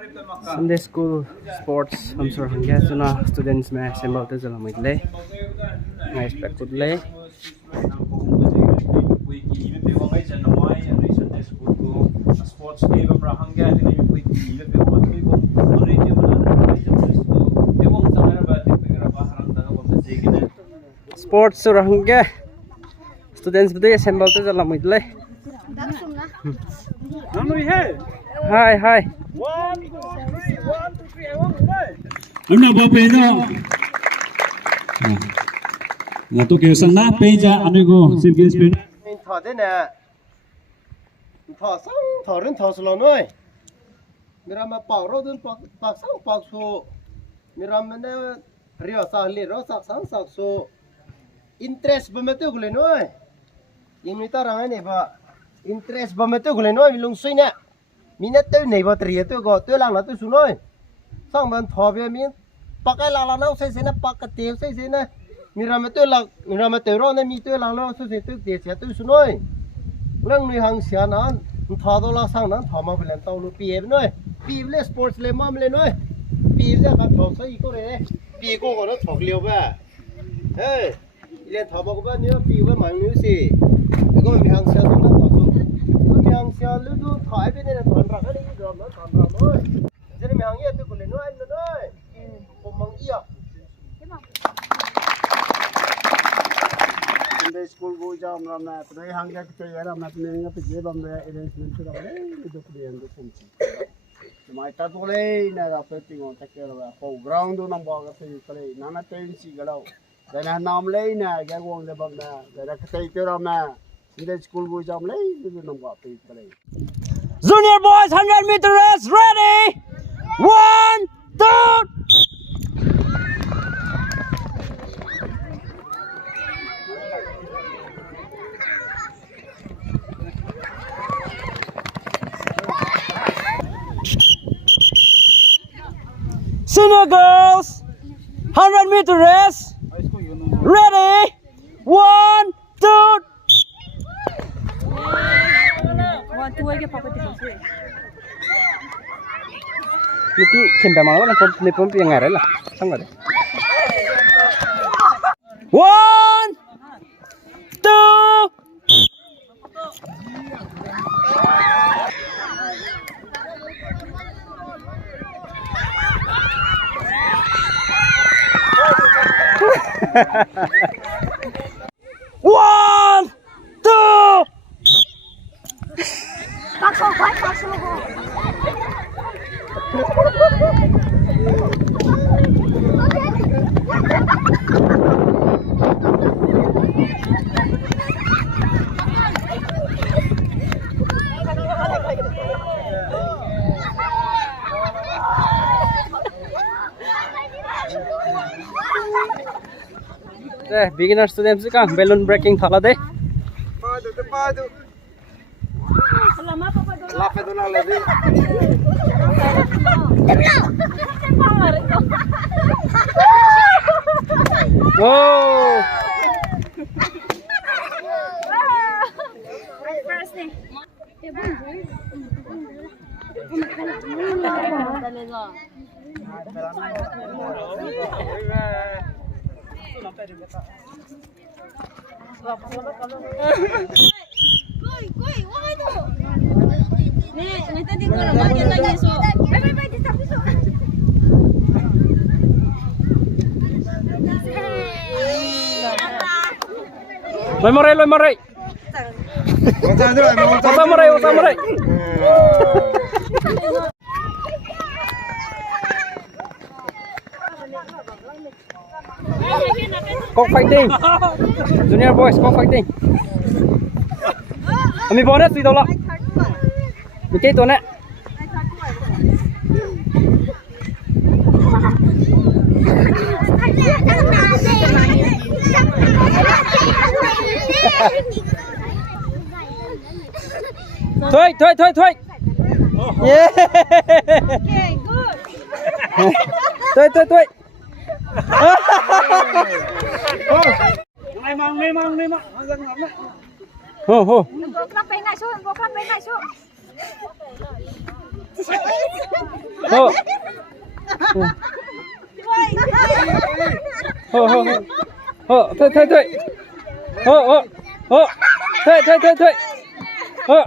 Sunday school sports हम sur hangya chuna students में assemble te jala midle ngai spec kudle sports day ka pra hangya ni koi ki le pe wa koi ko ore je bana ebong samara ba te pe ra ba harang da ko se ke ne sports sur hangya students bde assemble te jala midle nanu he hi hi 1 2 3 1 2 3 ebong right amna ba pe no na to ke sang na pe ja anigo chief guest pe thọ thế nè thọ sáng thọ đến thọ sờ lon ơi mira mà bảo rồi đến bạc sáng bạc số mira mà nè rio sang liền rồi sáng sáng số interest bơm tiêu của lên ơi nhưng người ta rằng này bà interest bơm tiêu của lên ơi mình lung suy nè mình nè tiêu này bà tiền tiêu gọi tiêu lăng là tiêu xuống ơi xong mình thọ về mình bạc cái là nó xây xây nè bạc cái tiêu xây xây nè mira mà tiêu rồi nè mình tiêu lăng nó xây xây tiêu tiền sẽ tiêu xuống ơi lần này hàng xe nó thọ đó là sang nó thọ mà phải làm tàu nó bìa nữa bìa lên sports lên mà lên nữa bìa lên cái thọ xây cái này bìa cái nó thọ liều vậy hey lên thọ mà cái nữa bìa với mọi người gì cái mình hàng xe nó thọ số mình hàng xe lúc đó thọ ai bên này là thọ ra cái này rồi nó thọ ra nữa cho nên mình hàng gì tôi còn lên nữa anh nữaผมมองอีอ่ะ Sunday school go jam ramna today hangya ke yaram na tne nga pe jebam re arrangement ra le do ke ando somchi mai ta to le na ra pe tingon ta ke ra ko ground do nam ba ga pe kale na na ten si galau da na nam le na ga gong le bam na da ra ke te ram na Sunday school go jam le do nam ba pe kale junior boys 100-meter race ready 1 2 Senior girls 100-meter race ready 1 2 Niki kimba malu na pom pi ngare la sang ngare 1 2 1 2 beginner students ka balloon breaking thala de padu la pe do na le de oh Loi marai. Ota marai. Cockfighting. Junior boys, cockfighting. Ami bonus di tolak. Mikir tu nak. Thôi. Yeah. Okay, good. Thôi. Memang. Ho. Go clap bên này xuống. Ho. Ho ho ho. Ho, thôi thôi thôi. Ho ho. Ho. Thôi thôi thôi thôi. Ho.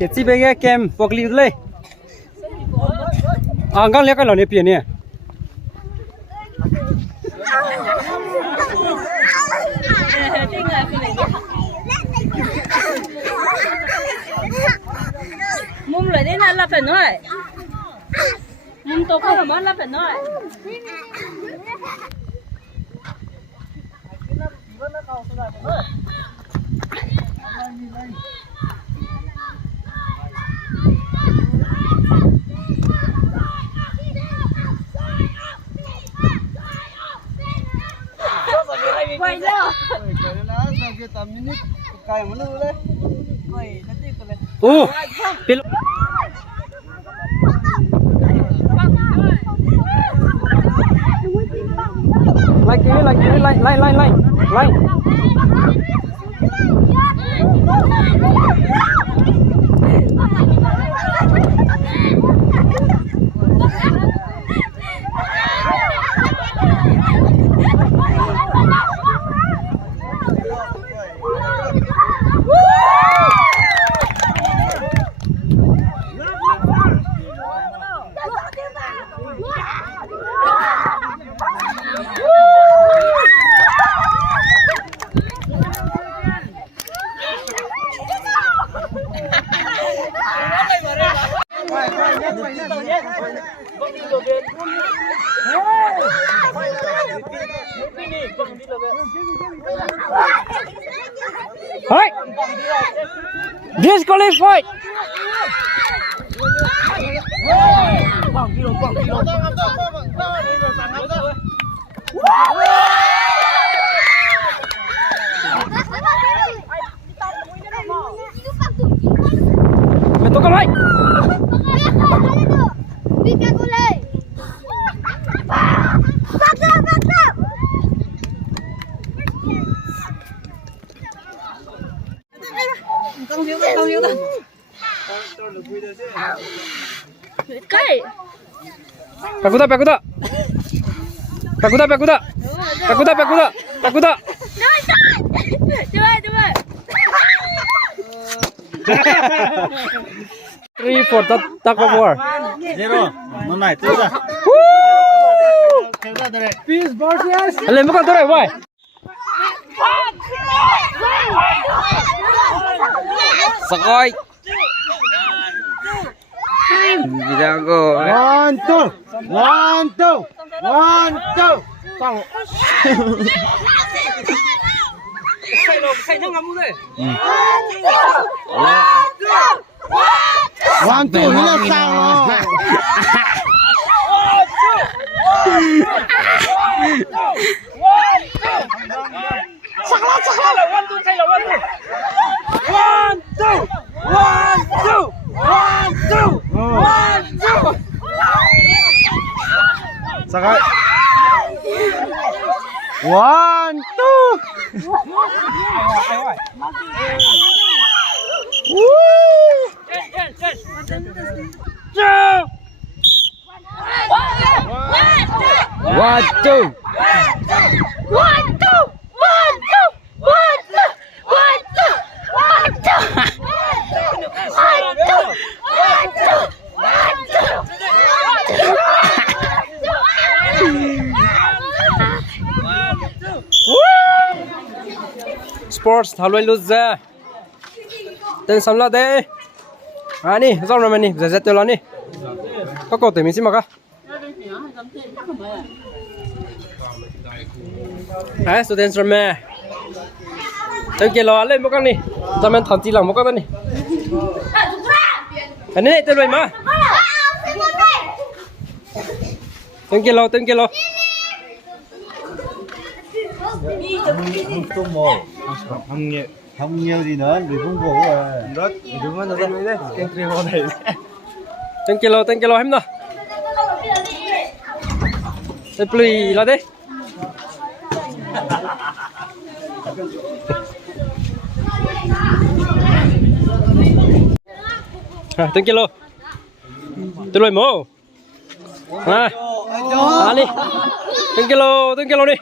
Chết gì bây giờ kem bọc liu lên. À ngang lấy cái lò này biển nè. Mum lại đến là phải nói. Mum to không mà là phải nói. Quay nữa. Pil. Like. Hey! Disqualified! Betul kan, Mike? Pakuda. Three for tug of war. 0. No này, tiếp ra. Peace, Barcias. Lên một con tôi rồi, boy. Sakoi. Bisa go. 1, 2. 1, 2. 1, 2. Tao. Say nó ngắm rồi. 1, 2 nó sao rồi. Chắc là 1, 2 say là 1, 2. 1, 2. 1, 2. 1, 2. 1, 2. Sakay. 1, 2. One, two. sports thảo luận lút ra tên sắm là đây à nè rong rồi mày nè giờ tiêu lớn nè có cầu tuổi mình xin mà cả đấy students from me tên kia lo lên một con nè cho mình thằng chỉ lòng một con nè anh này tên rồi mà tên kia lo 또 뭐? 형렬이는 미국 보고 이러면 너는 왜 땡크리 보내? tên kia lo em nào tên plei là đấy tên kia lo tên rồi mồ à đi tên kia lo đi